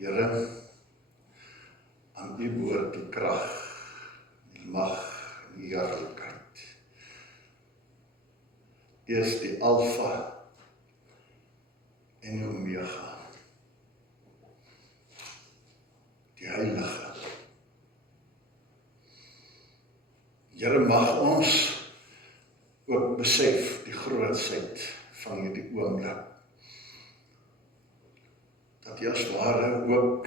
Here, aan U behoort die krag, die mag en die heerlikheid. U is die Alfa en Omega, die Heilige. Here, mag ons ook besef die grootsheid van hierdie oomblik. Dat jy as ware ook,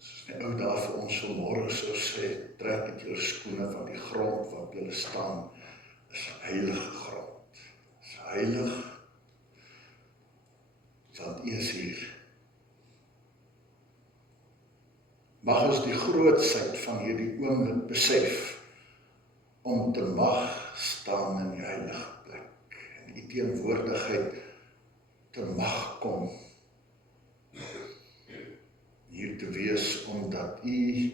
soos die ou daar vir ons vanmôre sou sê, trek het julle skoene van die grond waarop julle staan, is heilige grond. Is heilig, want U is hier. Mag ons die grootsheid van hierdie oomblik besef, om te mag staan in die heilige plek, en U teenwoordigheid te mag kom, hier te wees, omdat U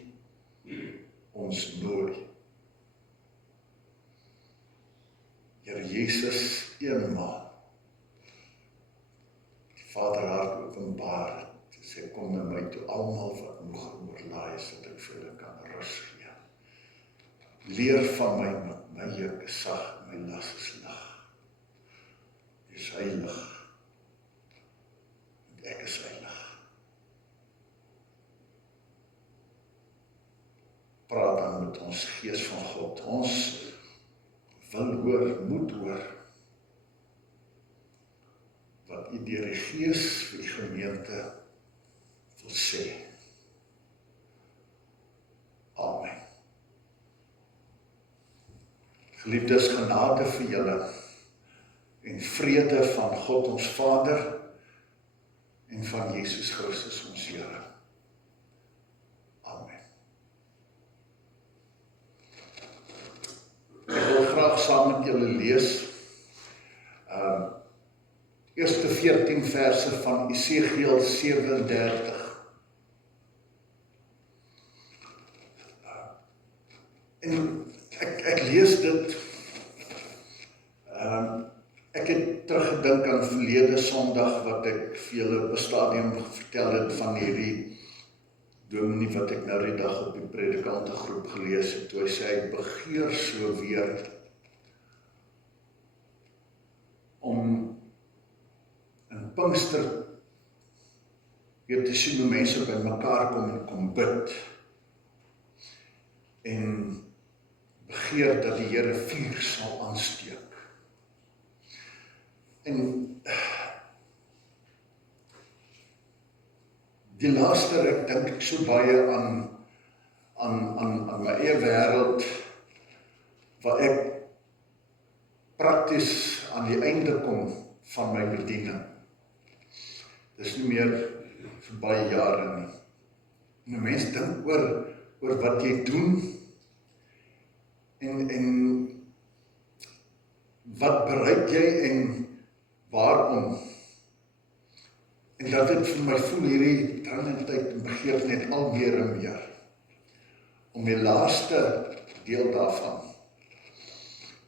ons nooi. Here Jesus, eenmaal, die Vader hart openbaar het, sê, kom na my toe, almal wat moeg en oorlaai is, dat ek vir julle kan rus gee. Leer van my, want my juk is sag, my las is lig. U is heilig, en ek is heilig. Praat dan met ons Gees van God. Ons wil hoor, moet hoor, wat U deur die Gees vir die gemeente wil sê. Amen. Geliefdes, genade vir julle en vrede van God ons Vader en van Jesus Christus ons Here. Amen. Ek wil graag saam met julle lees eerste 14 verse van Esegiel 37. En ek lees dit, ek het teruggedink aan verlede Sondag wat ek vir julle op 'n stadium vertel het van hierdie dominee wat ek nou die dag op die predikantegroep gelees het, toe hy sê, ek begeer so weer om in Pinkster weer te sien hoe mense by mekaar kom en kom bid en begeer dat die Here vuur sal aansteek. En die laaste, ek dink ek so baie aan my eie wêreld, waar ek prakties aan die einde kom van my bediening. Dis nie meer vir baie jare nie. En 'n mens dink oor wat jy doen, en wat bereik jy en waarom? En dat dit vir my voel hierdie dringendheid en begeer net al meer en meer, om die laaste deel daarvan,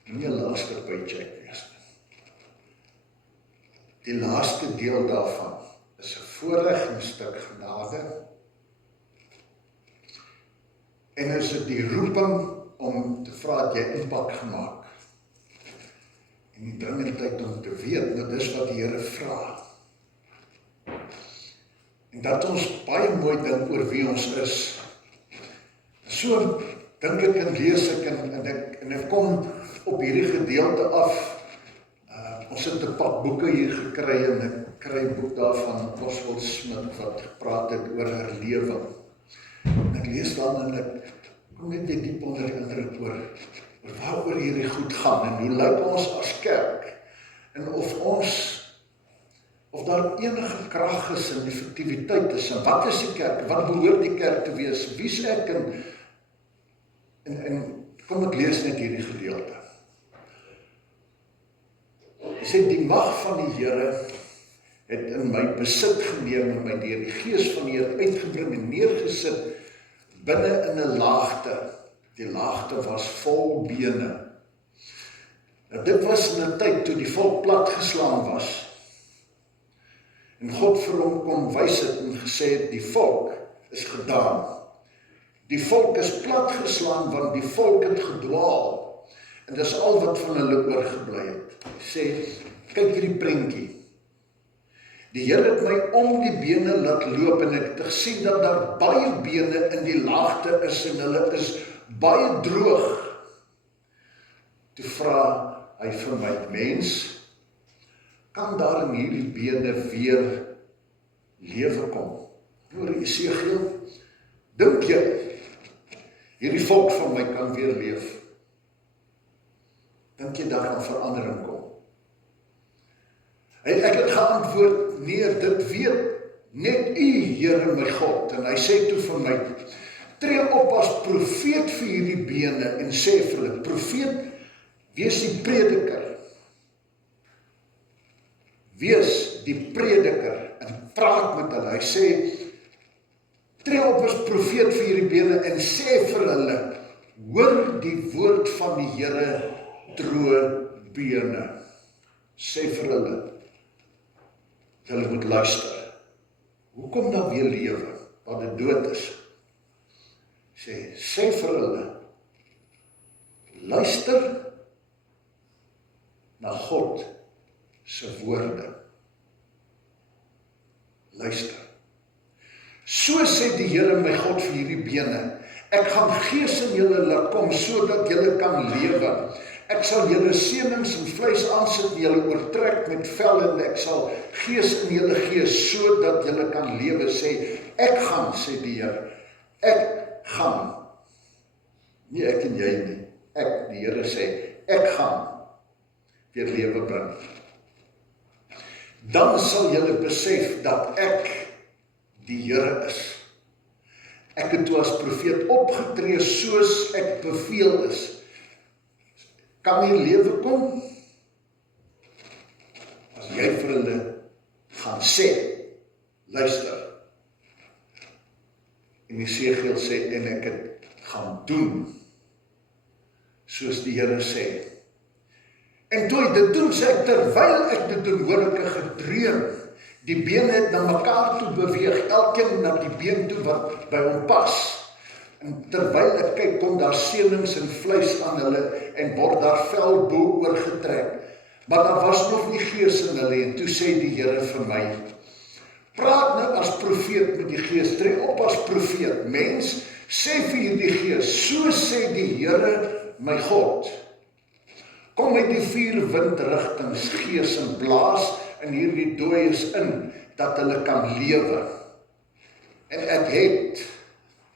nie die laaste paycheck wees nie. Die laaste deel daarvan is 'n voorreg en 'n stuk genade, en is dit die roeping om te vra dat jy impak gemaak, en die dringendheid om te weet, dat dis wat die Here vra. En dat ons baie mooi dink oor wie ons is. So dink ek en lees ek en ek kom op hierdie gedeelte af. Ons het 'n pak boeke hier gekry en ek kry 'n boek daarvan Oswald Smith wat gepraat het oor herlewing. En ek lees dan en ek kom net diep onder die indruk oor waaroor hierdie goed gaan en hoe lyk ons as kerk en of daar enige krag is en effektiwiteit is, en wat is die kerk, wat behoort die kerk te wees, wie is ek, en kom ek lees net hierdie gedeelte. Hy sê, die mag van die Here het in my besit geneem en my deur die Gees van die Here uitgebring en neergesit binne in 'n laagte. Die laagte was vol bene. Nou, dit was in 'n tyd toe die volk platgeslaan was. En God vir hom kom wys het en gesê het, die volk is gedaan. Die volk is platgeslaan, want die volk het gedwaal. En dis al wat van hulle oorgebly het. Hy sê, kyk hierdie prentjie. Die Here het my om die bene laat loop en ek het gesien dat daar baie bene in die laagte is en hulle is baie droog. Toe vra hy vir my, mens, kan daar in hierdie bene weer lewe kom? Hoor Esegiel, dink jy, hierdie volk van my kan weer leef? Dink jy daar kan verandering kom? En ek het geantwoord, nee, dit weet net U, Here my God. En hy sê toe vir my, tree op as profeet vir hierdie bene en sê vir hulle, profeet, wees die prediker. Wees die prediker en praat met hulle. Hy sê, tree op as profeet vir hierdie bene en sê vir hulle, hoor die woord van die Here, droë bene. Sê vir hulle, hulle moet luister. Hoekom dan weer lewe, wat dit dood is? Sê vir hulle, luister na God se woorde. Luister. So sê die Here my God vir hierdie bene, ek gaan gees in julle laat kom, sodat julle kan lewe. Ek sal julle senings en vleis aansit en julle oortrek met vel en ek sal gees in julle gees, sodat julle kan lewe, sê, ek gaan, sê die Here, ek gaan, nie ek en jy nie, ek, die Here sê, ek gaan weer lewe bring. Dan sal julle besef dat ek die Here is. Ek het toe as profeet opgetree soos ek beveel is. Kan hier lewe kom? As jy vir hulle gaan sê, luister. En Esegiel sê, en ek het gaan doen, soos die Here sê. En toe hy dit doen, sê ek, terwyl ek dit doen, hoor ek 'n gedreun. Die bene het na mekaar toe beweeg, elkeen na die been toe wat by hom pas. En terwyl ek kyk, kom daar senings en vleis aan hulle en word daar vel bo oorgetrek. Maar daar was nog nie gees in hulle en toe sê die Here vir my, praat nou as profeet met die gees, tree op as profeet, mens, sê vir hierdie gees, so sê die Here my God, kom met die 4 windrigtings gees en blaas in hierdie dooies in, dat hulle kan lewe. En ek het,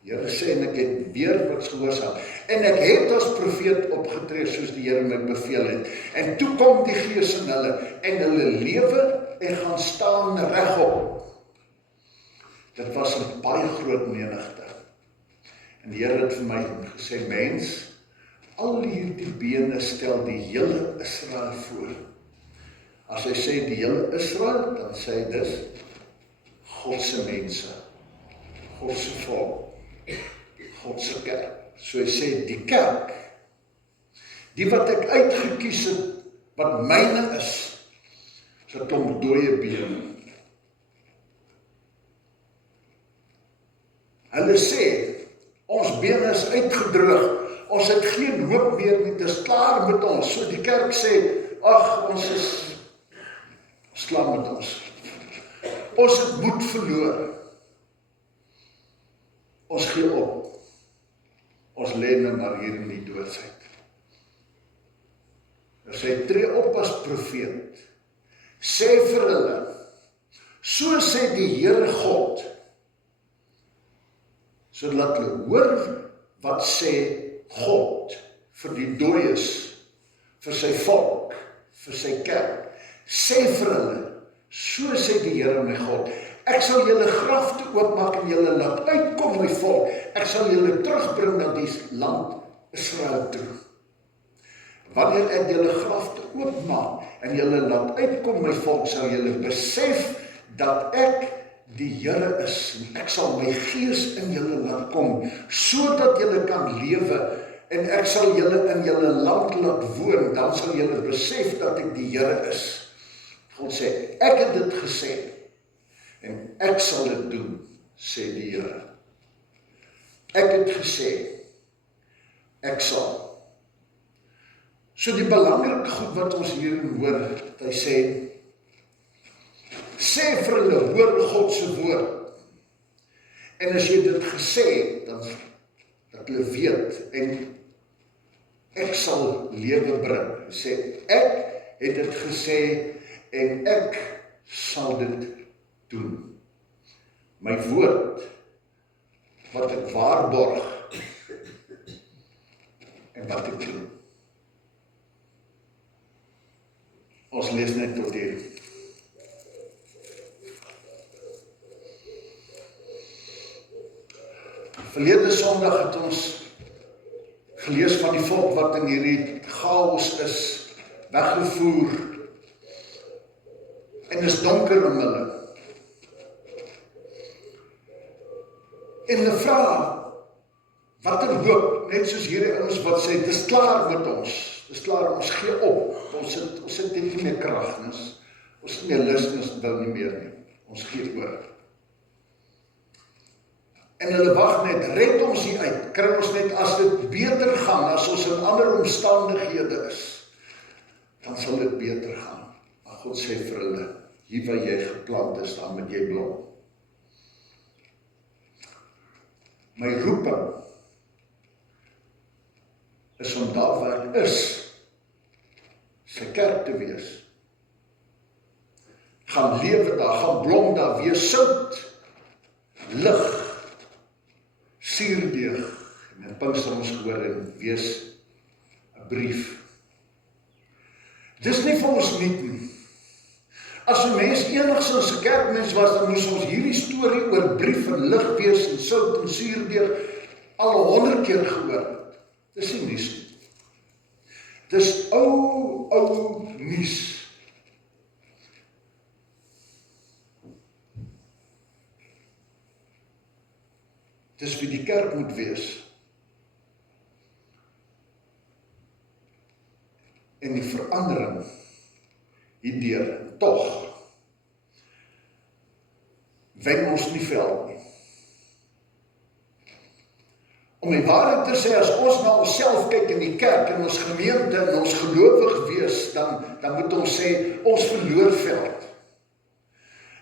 Here sê, en ek het weer wat gehoorsaam, en ek het as profeet opgetree, soos die Here my beveel het, en toe kom die gees in hulle, en hulle lewe, en gaan staan regop. Dit was 'n baie groot menigte, en die Here het vir my gesê, mens, al hierdie bene stel die hele Israel voor. As hy sê die hele Israel, dan sê hy dis God se mense, God se volk, God se kerk. So hy sê die kerk, die wat ek uitgekies het, wat myne is 'n klomp dooie bene. Hulle sê, ons bene is uitgedroog, ons het geen hoop meer nie, dit is klaar met ons. So die kerk sê, ag, ons is klaar met ons. Ons het moed verloor. Ons gee op. Ons lê nou maar hier in die doodsheid. Dus hy tree op as profeet. Sê vir hulle, so sê die Here God, so laat hulle hoor wat sê God vir die dooies, vir sy volk, vir sy kerk. Sê vir hulle, so sê die Here my God, ek sal julle grafte oopmaak en julle laat uitkom my volk, ek sal julle terugbring na die land Israel toe. Wanneer ek julle grafte oopmaak en julle laat uitkom my volk, sal julle besef dat ek die Here is, en ek sal my gees in julle laat kom, sodat julle kan lewe, en ek sal julle in julle land laat woon, dan sal julle besef dat ek die Here is. God sê, ek het dit gesê, en ek sal dit doen, sê die Here. Ek het gesê, ek sal. So die belangrike goed wat ons hierin hoor, dat hy sê vir hulle, hoor God se woord. En as jy dit gesê het, dan dat hulle weet, en ek sal lewe bring. Hy sê, ek het dit gesê, en ek sal dit doen. My woord, wat ek waarborg, en wat ek doen. Ons lees net tot hier. Verlede Sondag het ons gelees van die volk wat in hierdie chaos is, weggevoer, en is donker om hulle. En hulle vra, wat er hoop, net soos hierdie ouens wat sê, dis klaar met ons, dis klaar, ons gee op, ons het nie meer krag, ons het nie meer lus, ons wil nie meer nie, ons gee oor. En hulle wag net, red ons hier uit, kry ons net as dit beter gaan, as ons in ander omstandighede is, dan sal dit beter gaan. Maar God sê vir hulle, hier waar jy geplant is, dan moet jy blom. My roeping is om daar waar ek is, sy kerk te wees. Gaan lewe daar, gaan blom daar, wees sout, lig, suurdeeg, en in Pinkster ons gehoor en wees 'n brief. Dis nie vir ons nie. As 'n mens enigstens 'n kerkmens was, dan moes ons hierdie storie oor brief en lig wees en sout en suurdeeg al 100 keer gehoor het. Dis nie nuus nie. Dis ou nuus. Dis wie die kerk moet wees. En die verandering hierdeur, tog, wen ons nie veld nie. Om die waarheid te sê, as ons na onsself kyk in die kerk, in ons gemeente, en ons gelowig wees, dan moet ons sê, ons verloor veld.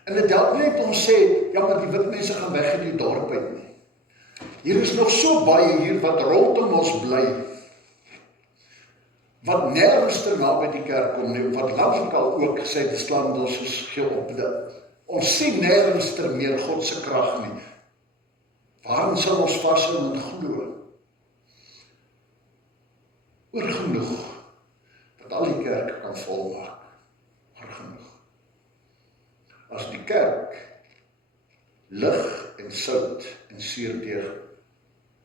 En dit help net ons sê, ja, maar die wit mense gaan weg in die dorp uit nie. Hier is nog so baie hier wat rondom ons bly, wat nergens te naby die kerk kom nie, wat langs al ook gesê, die slaan ons gee op. Ons sien nergens ter meer God se krag nie. Waarom sal ons vashou en glo? Oor genoeg, dat al die kerk kan volmaak. Oor genoeg. As die kerk lig en sout en suurdeeg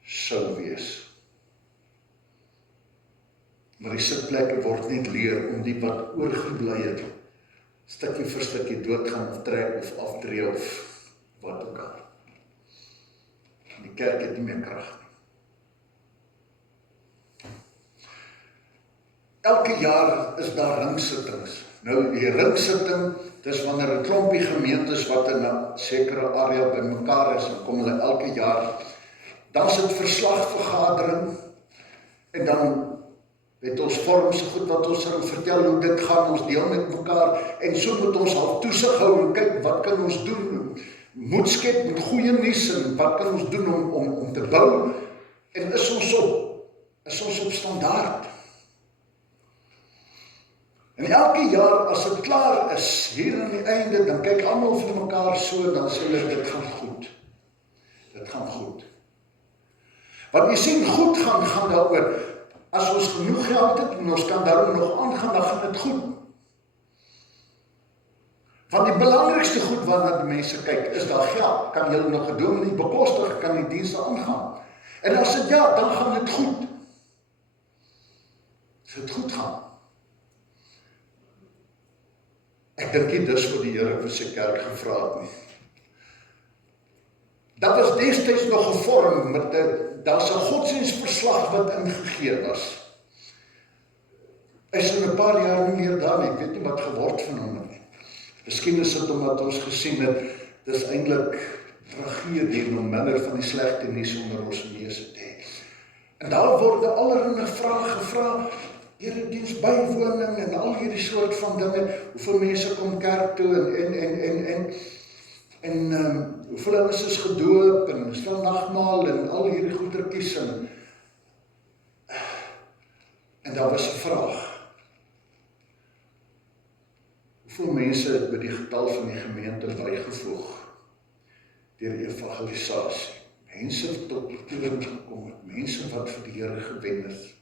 sou wees. Maar die sitplekke word net leer om die wat oorgebly het, stukkie vir stukkie doodgaan of trek of aftree of wat ook al. Die kerk het nie meer krag nie. Elke jaar is daar ringsittings. Nou die ringsitting, dis wanneer 'n klompie gemeentes wat in 'n sekere area bymekaar is, en kom hulle elke jaar, dan is dit verslagvergadering, en dan het ons vorm so goed wat ons sal vertel hoe dit gaan, ons deel met mekaar, en so moet ons al toesig hou en kyk, wat kan ons doen, moed skep met goeie nuus, en wat kan ons doen om te bou, en is ons op standaard. En elke jaar, as dit klaar is, hier aan die einde, dan kyk almal vir mekaar so, dan sê hulle, dit gaan goed. Dit gaan goed. Want jy sien, goed gaan daaroor, as ons genoeg geld het, en ons kan daarom nog aangaan, dan gaan dit goed. Want die belangrikste goed waarna die mense kyk, is daar geld. Kan jy nog 'n dominee bekostig, kan die dienste aangaan. En as dit ja, dan gaan dit goed. As dit goed gaan. Ek dink nie dis wat die Here vir sy kerk gevra het nie. Dat was destyds nog gevorm met daar's 'n godsdienstverslag wat ingegee was. Hy is in 'n paar jaar nie meer daar nie, ek weet nie wat geword van hom nie. Miskien is dit omdat ons gesien het, dis eintlik tragedie om minder van die slegte nuus onder ons neuse te hê. En daar word allerlei vrae gevra, erediens, bywoning en al hierdie soort van dinge, hoeveel mense kom kerk toe en hoeveel ouens is gedoop en stel nagmaal en al hierdie goedertjies en daar was 'n vraag. Hoeveel mense het by die getal van die gemeente bygevoeg deur evangelisasie? Mense wat tot bekering gekom het, mense wat vir die Here gewen is.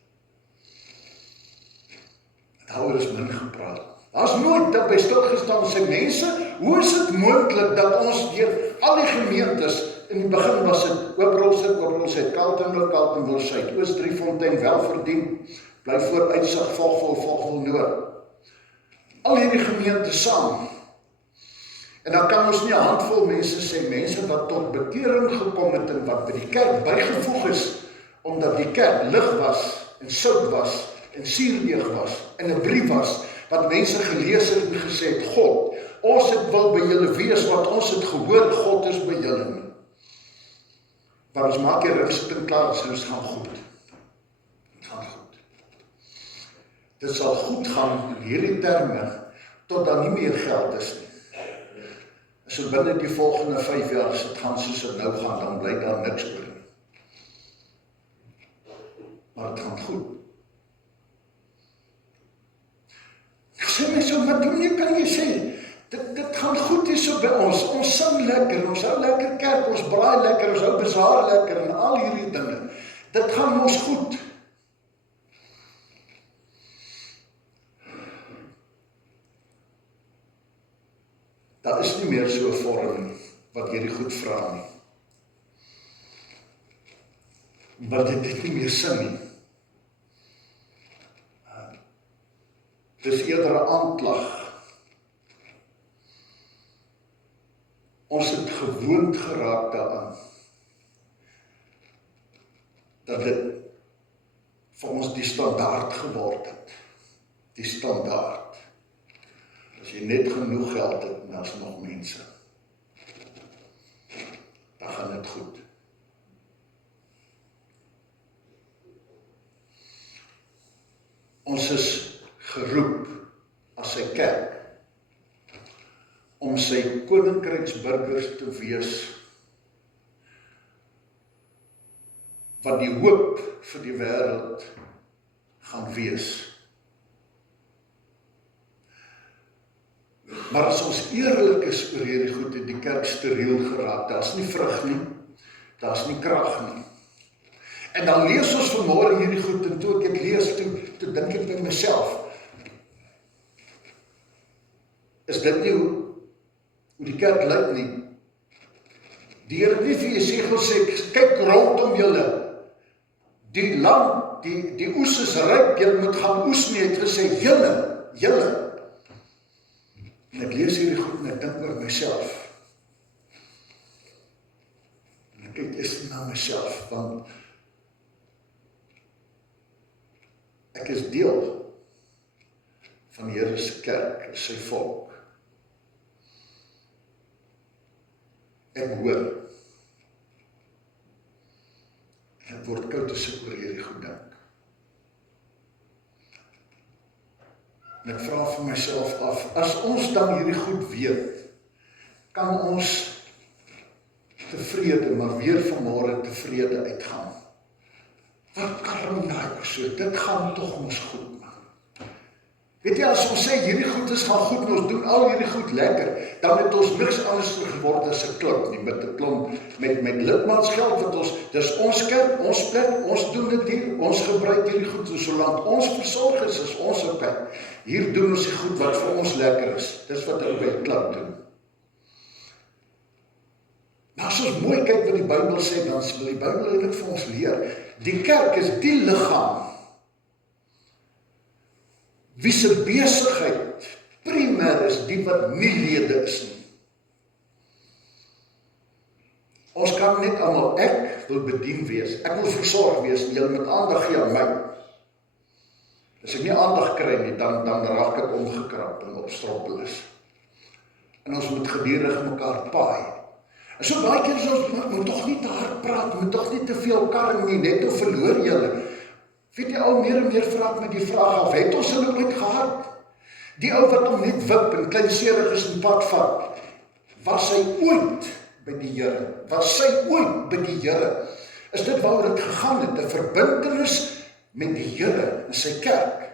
Daaroor is min gepraat. Daar's nooit dat by stilgestaan sê mense, hoe is dit moontlik dat ons deur al die gemeentes, in die begin was dit Oop-Rolsheid, Carletonville Suid, Oos-Driefontein, Welverdien, Blyvoort, Uitsig, Volgwil Noord. Al hierdie gemeentes saam. En dan kan ons nie 'n handvol mense sê, mense wat tot bekering gekom het en wat by die kerk bygevoeg is, omdat die kerk lig was, en sout was, en suurdeeg was, en 'n brief was, wat mense gelees het en gesê het, God, ons het wil by julle wees, want ons het gehoor, God is by julle nie. Maar ons maak hier rusting klaar, so ons gaan goed. Het gaan goed. Dit sal goed gaan in hierdie terme, tot daar nie meer geld is nie. So binne die volgende 5 jaar, as het gaan soos het nou gaan, dan bly daar niks oor nie. Maar het gaan goed. Ek sê my so, maar dominee, kan jy sê, dit gaan goed hier so by ons. Ons sing lekker, ons hou lekker kerk, ons braai lekker, ons hou bazaar lekker en al hierdie dinge. Dit gaan ons goed. Daar is nie meer so 'n vorm wat hierdie goed vra nie. Want dit het nie meer sin nie. Dis eerder 'n aanklag. Ons het gewoond geraak daaraan, dat dit vir ons die standaard geword het. Die standaard. As jy net genoeg geld het, en daar's nog mense, dan gaan dit goed. Ons is geroep as sy kerk, om sy koninkryksburgers te wees, wat die hoop vir die wêreld gaan wees. Maar as ons eerlik is oor hierdie goed, het die kerk steriel geraak. Daar's nie vrug nie, daar's nie krag nie. En dan lees ons vanmôre hierdie goed, en toe ek lees, toe dink ek by myself, is dit nie hoe die kerk lyk nie. Die Here het nie vir Jesegiel sê, kyk rondom julle, die land, die oes is ryk, julle moet gaan oes nie, het gesê, julle. En ek lees hierdie goed en ek dink oor myself. En ek kyk eers na myself, want ek is deel van die Here se kerk, sy volk. Ek hoor. En ek word koud as ek oor hierdie goed dink. En ek vra vir myself af, as ons dan hierdie goed weet, kan ons tevrede, maar weer vanmôre tevrede uitgaan. Wat karm daai persoon, dit gaan tog ons goed, man. Weet jy, as ons sê hierdie goed is gaan goed, en ons doen al hierdie goed lekker, dan het ons niks anders geword as 'n klomp nie, met 'n klomp, met lidmaatsgeld, wat ons, dis ons kerk, ons plek, ons doen dit hier, ons gebruik hierdie goed, en solank ons versorg is ons op plek. Hier doen ons die goed wat vir ons lekker is. Dis wat ou by 'n klub doen. Maar as ons mooi kyk wat die Bybel sê, dan wil die Bybel eintlik vir ons leer, die kerk is die liggaam, wie se besigheid primêr is die wat nie lede is nie. Ons kan net almal, ek wil bedien wees, ek wil versorg wees, en julle moet aandag gee aan my. As ek nie aandag kry nie, dan raak ek omgekrap en opstroppel is. En ons moet gedurig mekaar paai. En so baie keer is ons, moet tog nie te hard praat, moet tog nie te veel karring nie, net hoe verloor julle. Weet jy, al meer en meer vraag met die vraag af, het ons hulle ooit gehad? Die ou wat hom net wip en kleinserig is in pad vat, was hy ooit by die Here? Was sy ooit by die Here? Is dit waaroor dit gegaan het, 'n verbintenis met die Here in sy kerk?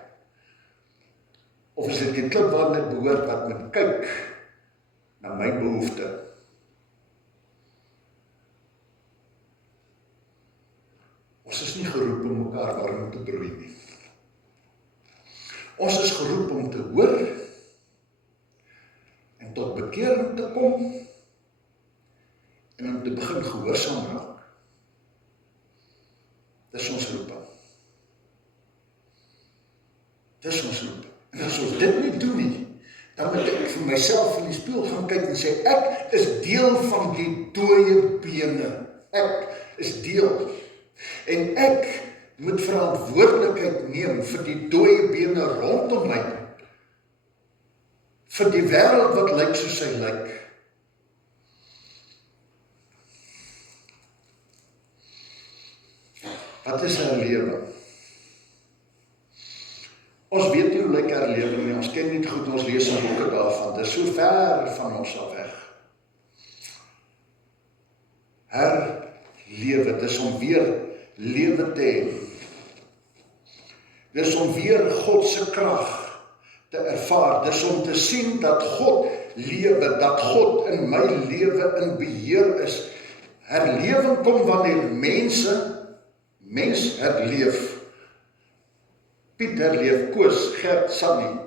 Of is dit die klip waar dit behoort wat moet kyk na my behoefte? Ons is nie geroep om mekaar warm te broei nie. Ons is geroep om te hoor en tot bekering te kom en om te begin gehoorsaam raak. Dis ons roeping. Dis ons roeping. En as ons dit nie doen nie, dan moet ek vir myself in die spieël gaan kyk en sê, ek is deel van die dooie bene. Ek is deel. En ek moet verantwoordelikheid neem vir die dooie bene rondom my. Vir die wêreld wat lyk soos sy lyk. Wat is herlewing? Ons weet nie hoe lyk herlewing nie, ons ken nie goed, ons lees in boeke daarvan, dit is so ver van ons af weg. Herlewe, dit is om weer lewe te hê. Dit is om weer God se krag te ervaar, dit is om te sien dat God lewe, dat God in my lewe in beheer is. Herlewing kom wanneer mens herleef. Piet herleef, Koos, Gert, Sannie,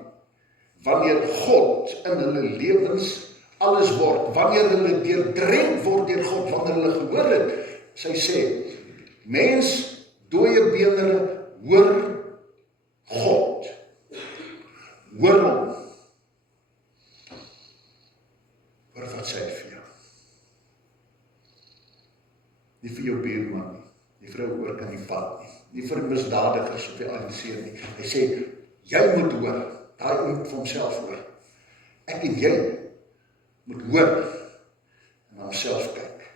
wanneer God in hulle lewens alles word, wanneer hulle deurdrenk word deur God, wanneer hulle gehoor het, sy sê, mens, dooie bene, hoor God, hoor hom, hoor wat sê hy vir jou, nie vir jou buurman nie, nie vir jou oor kan die pad nie, nie vir misdadigers op die ANC nie. Hy sê, jy moet hoor, daai moet vir homself hoor. Ek en jy moet hoor en na homself kyk,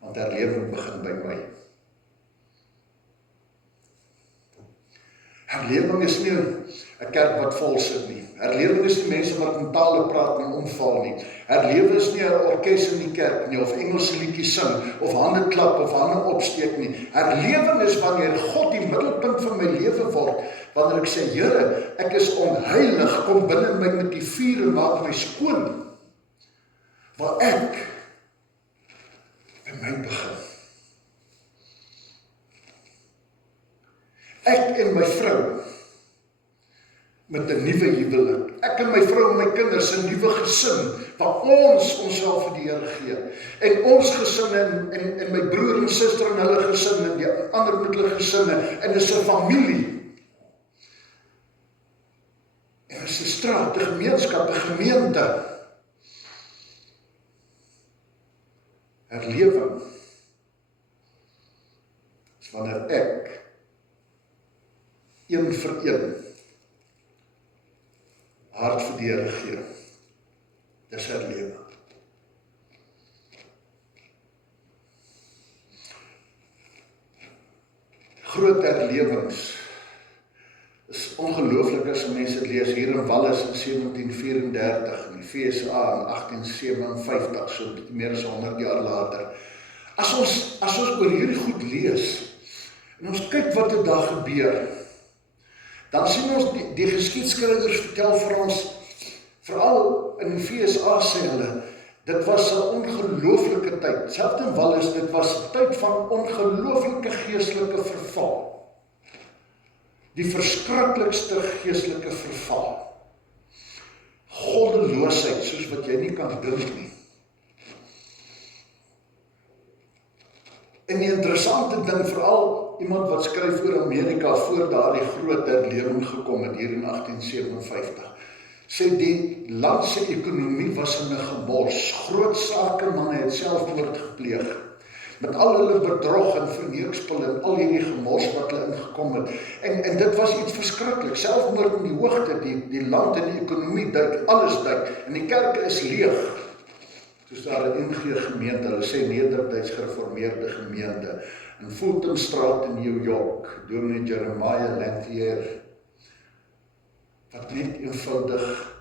want herlewing begin by my. Herlewing is nie 'n kerk wat vol sit nie. Herlewing is nie mense wat in tale praat en omval nie. Herlewing is nie 'n orkes in die kerk nie, of Engelse liedjies sing, of hande klap, of hande opsteek nie. Herlewing is wanneer God die middelpunt van my lewe word, wanneer ek sê, Here, ek is onheilig, kom binne my met die vuur en maak my skoon. Waar ek by my begin. Ek en my vrou met 'n nuwe huwelik. Ek en my vrou en my kinders 'n nuwe gesin waar ons onsself vir die Here gee. En ons gesinne en my broer en suster en hulle gesinne en die ander met hulle gesinne en dis 'n familie. En dis 'n straat, 'n gemeenskap, 'n gemeente. Herlewing is wanneer ek een vir een hart vir die Here gee. Dis herlewing. Groot herlewings is ongelooflik as mense dit lees hier in Wallis in 1734 in die FSA in 1857, so 'n bietjie meer as 100 jaar later. As ons oor hierdie goed lees en ons kyk wat het daar gebeur, dan sien ons die geskiedskrywers vertel vir ons, veral in die FSA sê hulle, dit was 'n ongelooflike tyd. Selfs in Wallis, dit was 'n tyd van ongelooflike geestelike verval. Die verskriklikste geestelike verval. Goddeloosheid, soos wat jy nie kan dink nie. En die interessante ding, veral iemand wat skryf oor Amerika voor daardie groot herlewing gekom het hier in 1857, sê die land se ekonomie was in 'n gemors. Groot sakemanne het selfmoord gepleeg. Met al hulle bedrog en verneukspel en al hierdie gemors wat hulle ingekom het. En dit was iets verskriklik. Selfmoord in die hoogte, die land en die ekonomie duik, alles duik. En die kerke is leeg. soos daar 'n NG gemeente, hulle sê Nederduits Gereformeerde Gemeente, in Fultonstraat in New York, Dominee Jeremiah Lanthier, wat net eenvoudig,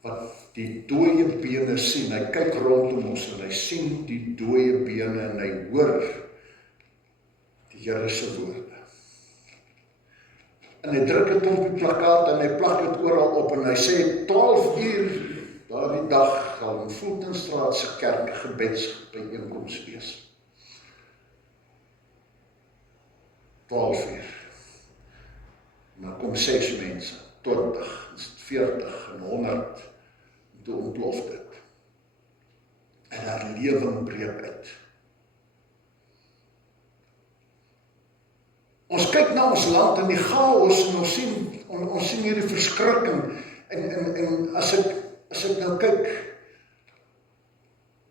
wat die dooie bene sien, hy kyk rondom ons en hy sien die dooie bene en hy hoor die Here se woorde. En hy druk dit op die plakkaat en hy plak dit oral op en hy sê 12 uur daardie dag sal in Fultonstraat se kerk gebedsbijeenkoms wees. 12 uur. En dan kom 6 mense, 20, 40 en 100 en toe ontplof dit. En herlewing breek uit. Ons kyk na ons land in die chaos en ons sien hierdie verskrikking en as ek nou kyk,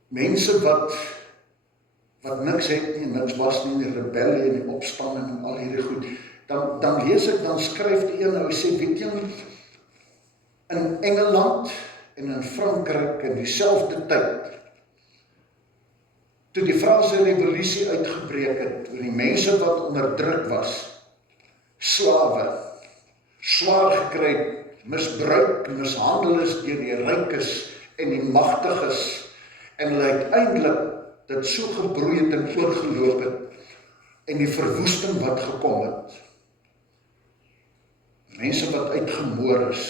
mense wat niks het nie, niks was nie, die rebellie en die opstanding en al hierdie goed, dan lees ek, dan skryf die een, hy sê, weet jy, in Engeland en in Frankryk in dieselfde tyd, toe die Franse revolusie uitgebreek het, toe die mense wat onderdruk was, slawe, swaar gekry, misbruik, mishandel is deur die rykes en die magtiges, en hulle uiteindelik dit so gebroei het en voortgeloop het, en die verwoesting wat gekom het, mense wat uitgemoor is,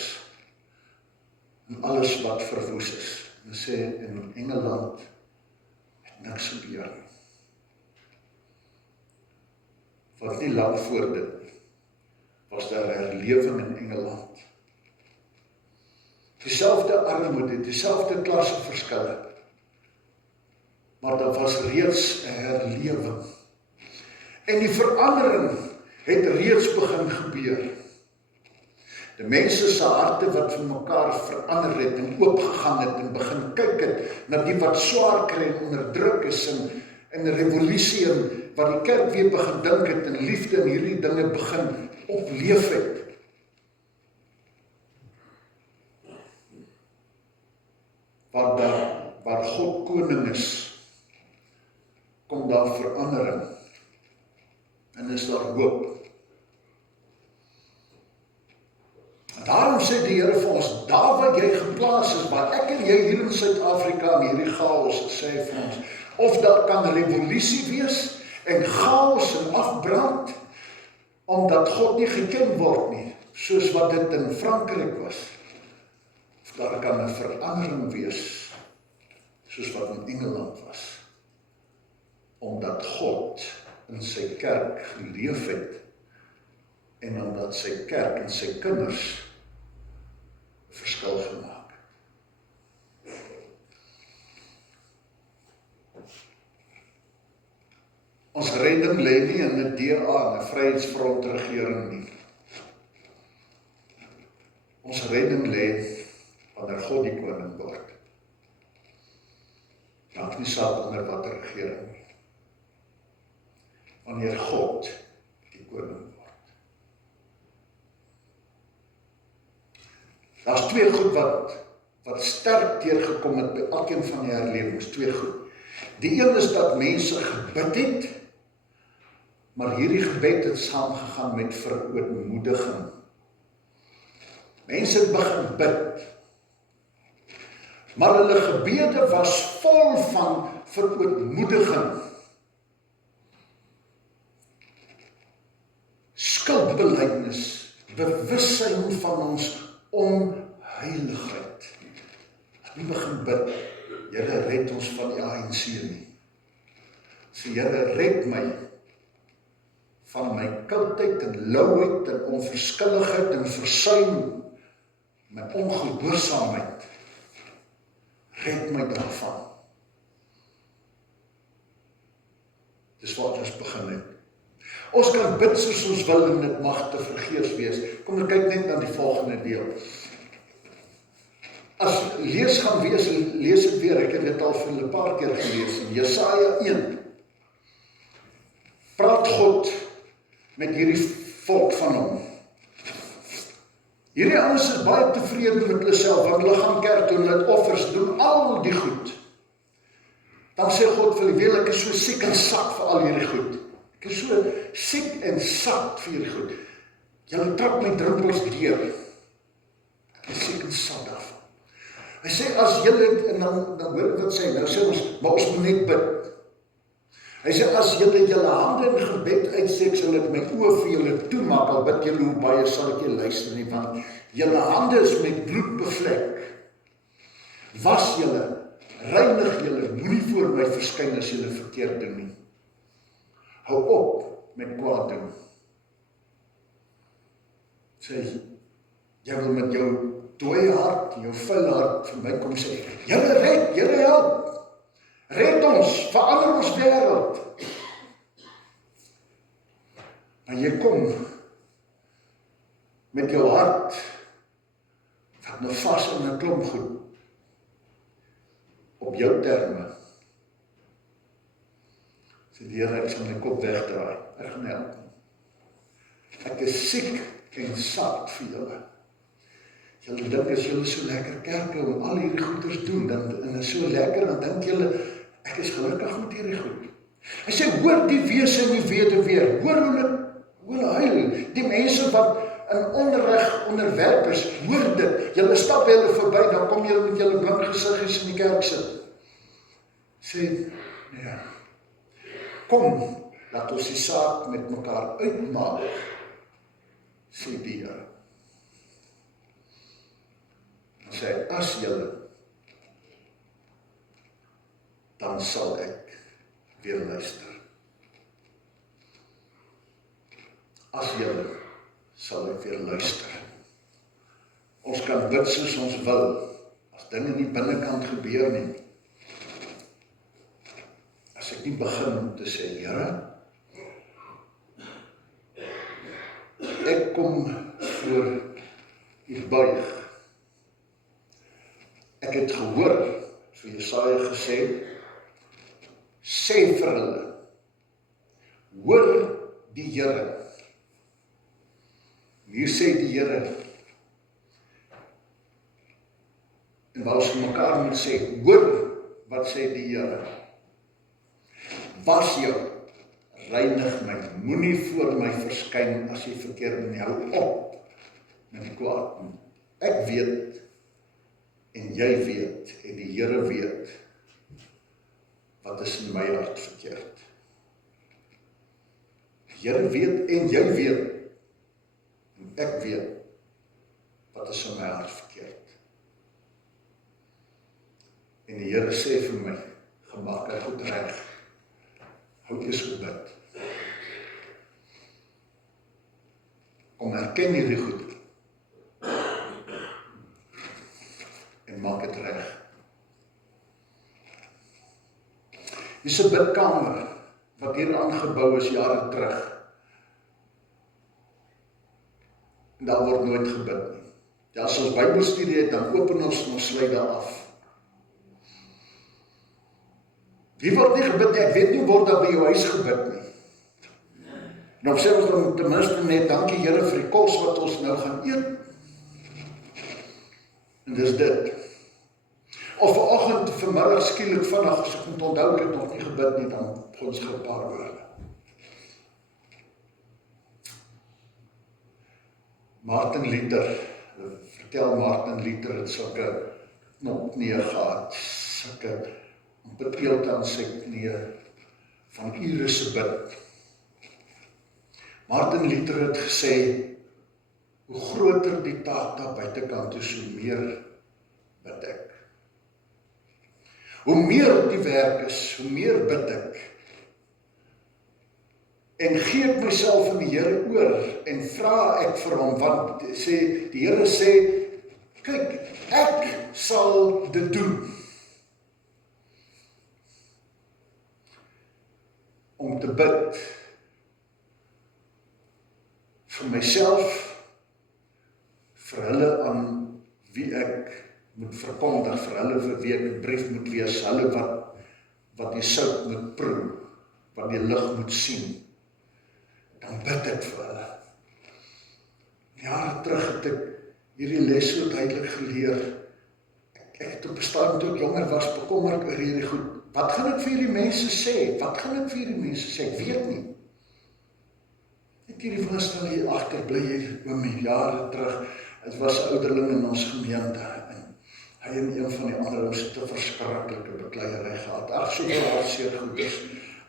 en alles wat verwoes is, en sê in Engeland, niks gebeur nie. Wat nie lang voor dit was daar herlewing in Engeland. Dieselfde armoede, dieselfde klasseverskille, maar daar was reeds 'n herlewing. En die verandering het reeds begin gebeur. Die mense se harte wat vir mekaar verander het en oopgegaan het en begin kyk het na die wat swaar kry en onderdruk is en 'n revolusie en wat die kerk weer begin dink het en liefde en hierdie dinge begin opleef het. Waar God koning is, kom daar verandering en is daar hoop. Daarom sê die Here vir ons, daar waar jy geplaas is, waar ek en jy hier in Suid-Afrika in hierdie chaos, sê hy vir ons, of daar kan revolusie wees en chaos en afbrand, omdat God nie geken word nie, soos wat dit in Frankryk was. Of daar kan 'n verandering wees, soos wat in Engeland was, omdat God in sy kerk geleef het, en omdat sy kerk en sy kinders verskil gemaak. Ons redding lê nie in 'n DA, 'n Vryheidsfront regering nie. Ons redding lê wanneer God die koning word. Maak nie saak onder watter regering nie. Wanneer God die koning word. Daar's twee goed wat sterk deurgekom het by elkeen van die herlewings, twee goed. Die een is dat mense gebid het, maar hierdie gebed het saamgegaan met verootmoediging. Mense het begin bid, maar hulle gebede was vol van verootmoediging. Skuldbelydenis, bewussyn van ons onheiligheid. As nie begin bid, Here red ons van die ANC nie. Sê Here red my van my koudheid en lauwheid en onverskilligheid en versuim, my ongehoorsaamheid. Red my daarvan. Dis wat ons begin het. Ons kan bid soos ons wil en dit mag te vergeefs wees. Kom ons kyk net na die volgende deel. As lees gaan wees, lees het weer, ek het dit al vir 'n paar keer gelees, in Jesaja 1. Praat God met hierdie volk van hom. Hierdie ouens is baie tevrede met hulle self, want hulle gaan kerk toe, hulle het offers, doen al die goed. Dan sê God vir die wiel, ek is so siek en sat vir al hierdie goed. Ek is so siek en sat vir hierdie goed. Julle trap my druppels deur. Ek is siek en sat daarvan. Hy sê, as julle, en dan hoor ek wat sê, nou sê ons, maar ons moet net bid. Hy sê, as julle hande in gebed uitsteek, sal ek my oë vir julle toemaak, al bid julle hoe baie sal ek julle luister nie, want julle hande is met bloed bevlek. Was julle, reinig julle, moenie voor my verskyn as julle verkeerd doen nie. Hou op met kwaad doen. Sê, jy wil met jou dooie hart, jou vuile hart vir my kom sê, julle red, julle help. Red ons, verander ons wêreld. Maar jy kom met jou hart wat nou vas in 'n klomp goed op jou terme. Sê die Here, ek sal my kop wegdraai. Ek gaan help. Ek is siek en sat vir julle. Julle dink as julle so lekker kerk hou en al hierdie goeders doen, dan is so lekker, dan dink julle, ek is gelukkig met hierdie goed. Hy sê, hoor die wese en die weduwee, hoor hulle huil, die mense wat in onreg onderwerp is, hoor dit, julle stap hulle verby, dan kom julle met julle blink gesiggies in die kerk sit. Sê, nee, kom, laat ons die saak met mekaar uitmaak, sê die Here. Dan sê hy, as julle, dan sal ek weer luister. As julle, sal ek weer luister. Ons kan bid soos ons wil, as dinge nie binnekant gebeur nie. As ek nie begin om te sê, Here, ek kom voor U buig. Ek het gehoor, vir Jesaja gesê, sê vir hulle, hoor die Here. Hier sê die Here, en waar ons mekaar moet sê, hoor wat sê die Here. Was jou, reinig my, moenie voor my verskyn as jy verkeerd doen, hou op met kwaad. Ek weet, en jy weet, en die Here weet, wat is in my hart verkeerd. Die Here weet, en jy weet, en ek weet, wat is in my hart verkeerd. En die Here sê vir my, gemaak ek goed reg, hou eers gebid. Kom herken hierdie goed, en maak het reg. Hier is 'n bidkamer, wat hier aangebou is jare terug. En daar word nooit gebid nie. Ja, as ons Bybelstudie het, dan open ons sluit daar af. Wie word nie gebid nie? Ek weet nie, word daar by jou huis gebid nie. Nou sê ons dan ten minste net, dankie Here vir die kos wat ons nou gaan eet. En dis dit. Of vanoggend, vanmiddag, skielik vinnig, as ek moet onthou, ek het nog nie gebid nie, dan ons gepaar woorde. Martin Luther, vertel Martin Luther het sulke knopknieë gehad, sulke bepeeld aan sy knieë van ure se bid. Martin Luther het gesê, hoe groter die taak daar buitekant is, hoe meer bid ek. Hoe meer die werk is, hoe meer bid ek. En gee ek myself aan die Here oor, en vra ek vir hom, want die Here sê, kyk, ek sal dit doen. Om te bid, vir myself, vir hulle aan wie ek moet verkondig, vir hulle vir wie ek 'n brief moet lees, hulle wat die sout moet proe, wat die lig moet sien, dan bid ek vir hulle. Jare terug het ek hierdie les so duidelik geleer, ek het op 'n stadium toe ek jonger was bekommerd oor hierdie goed. Wat gaan ek vir hierdie mense sê? Wat gaan ek vir hierdie mense sê? Ek weet nie. Net hierdie voorstel hier agter bly hier oom jare terug. Het was 'n ouderling in ons gemeente en hy en een van die ander ouens het 'n verskriklike bekleierery gehad. Ag, so baie hartseer goeders.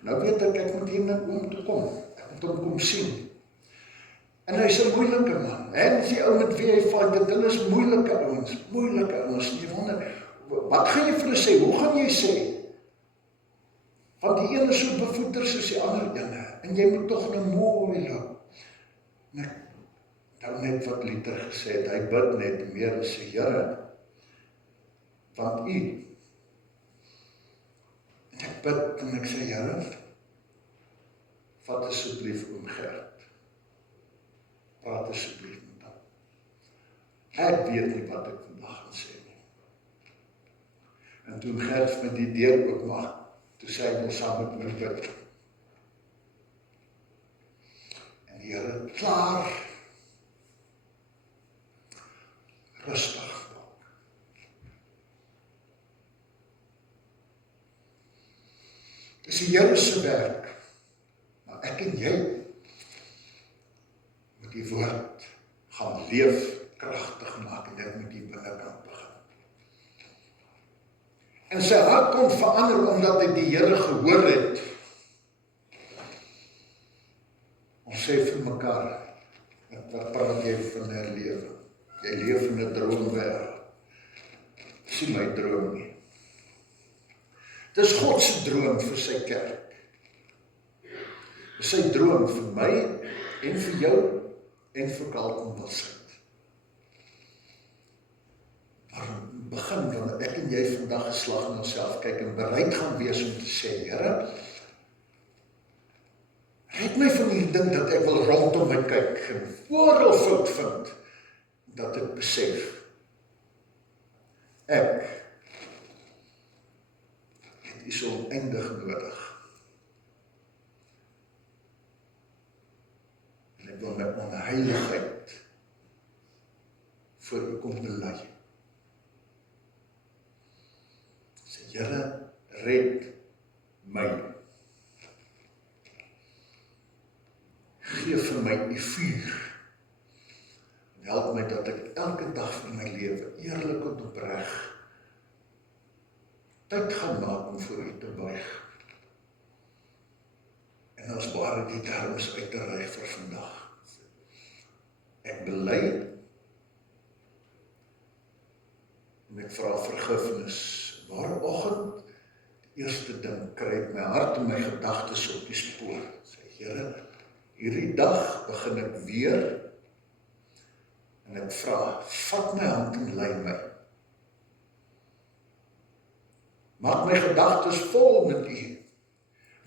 Nou weet ek moet hier na oom toe kom. Ek moet hom kom sien. En hy's 'n moeilike man. En die ou met wie hy fight, dit hulle is moeilike ouens. Nie wonder, wat gaan jy vir hulle sê? Hoe gaan jy sê? Want die een is so bevoeter soos die ander ene. En jy moet tog nou mooi loop. En ek onthou net wat Luther gesê het, hy bid net meer en sê, Here, want U. En ek bid en ek sê, Here, vat asseblief oom Gert. Praat asseblief met hom. Ek weet nie wat ek vandag gaan sê nie. En toe Gert met die deur oopmaak, toe sê hy ons saam met my bid. En die Here klaar, rustig maak. Dis die Here se werk. Maar ek en jy moet die woord gaan leef, kragtig maak en dit moet die binnekant begin. En sy hart kon verander omdat hy die Here gehoor het. Ons sê vir mekaar, wat praat jy van herlewe? Jy leef in 'n droomwêreld. Sien my droom nie. Dis God se droom vir sy kerk. Dis sy droom vir my en vir jou en vir Carlton Wilson. Maar begin wanneer ek en jy vandag geslag na onsself kyk en bereid gaan wees om te sê, Here, red my van hierdie ding dat ek wil rondom my kyk en oral fout vind, dat ek besef, ek het U so oneindig nodig. En ek wil my onheiligheid voor U kom bely. Sê, Here, red my. Gee vir my U vuur. En help my dat ek elke dag van my lewe eerlik en opreg tyd gaan maak om voor U te buig. En as ware die terms uit te ry vir vandag. Ek bely en ek vra vergifnis. Môreoggend, die eerste ding, kry my hart en my gedagtes op die spoor. Sê, Here, hierdie dag begin ek weer en ek vra, vat my hand en lei my. Maak my gedagtes vol met U.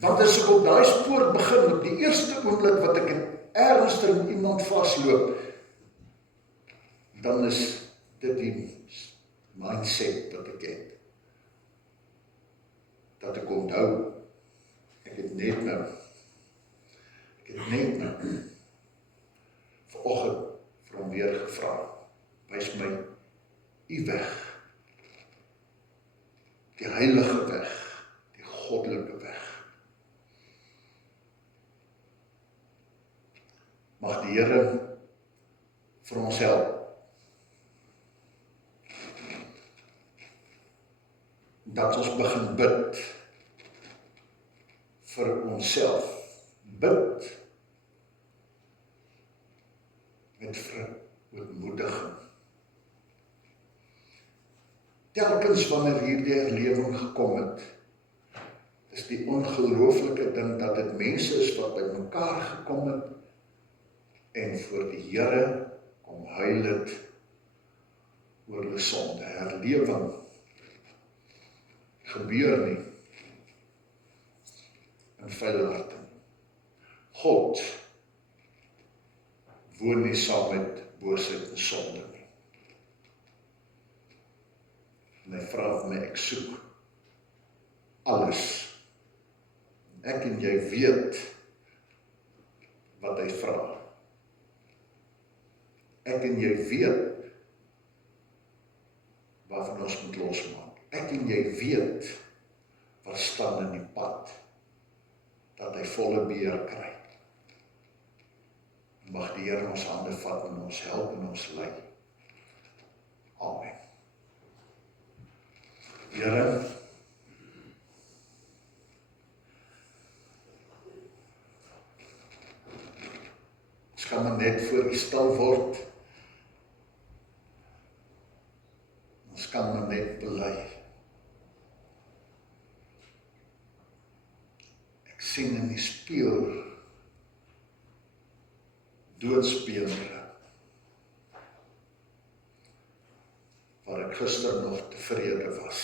Want as ek op daai spoor begin, op die eerste oomblik wat ek ergens in iemand vasloop, dan is dit die mindset wat ek het. Dat ek onthou, ek het net nou vanoggend vir hom weer gevra, wys my U weg. Die heilige weg, die goddelike weg. Mag die Here vir ons help. Dat ons begin bid vir onsself. Bid met verootmoediging. Telkens wanneer hierdie herlewing gekom het, is die ongelooflike ding dat dit mense is wat by mekaar gekom het en voor die Here kom huil het oor hulle sonde. Herlewing gebeur nie in vuil harte. God woon nie saam met boosheid en sonde nie. En hy vra vir my, ek soek alles. Ek en jy weet wat hy vra. Ek en jy weet waarvan ons moet losmaak. Ek en jy weet wat staan in die pad, dat hy volle beheer kry. Mag die Here ons hande vat en ons help en ons lei. Amen. Here, ons kan maar net voor U stil word. Ons kan maar net bely. Ek sien in die spieël doodsbeendere, waar ek gister nog tevrede was.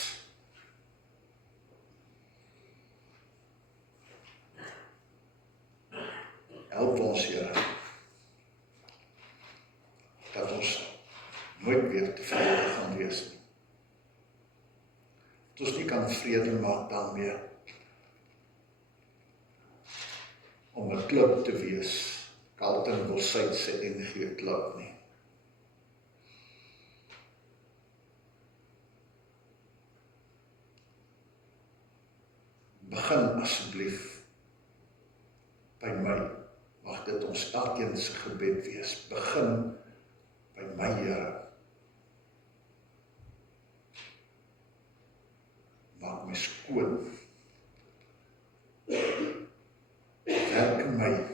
Help ons, Here, dat ons nooit weer tevrede gaan wees nie. Dat ons nie kan vrede maak daarmee om 'n klip te wees, Carlton Wilsuit se NG klip nie. Begin asseblief by my. Mag dit ons elkeen se gebed wees. Begin by my, Here. Maak my skoon. Werk in my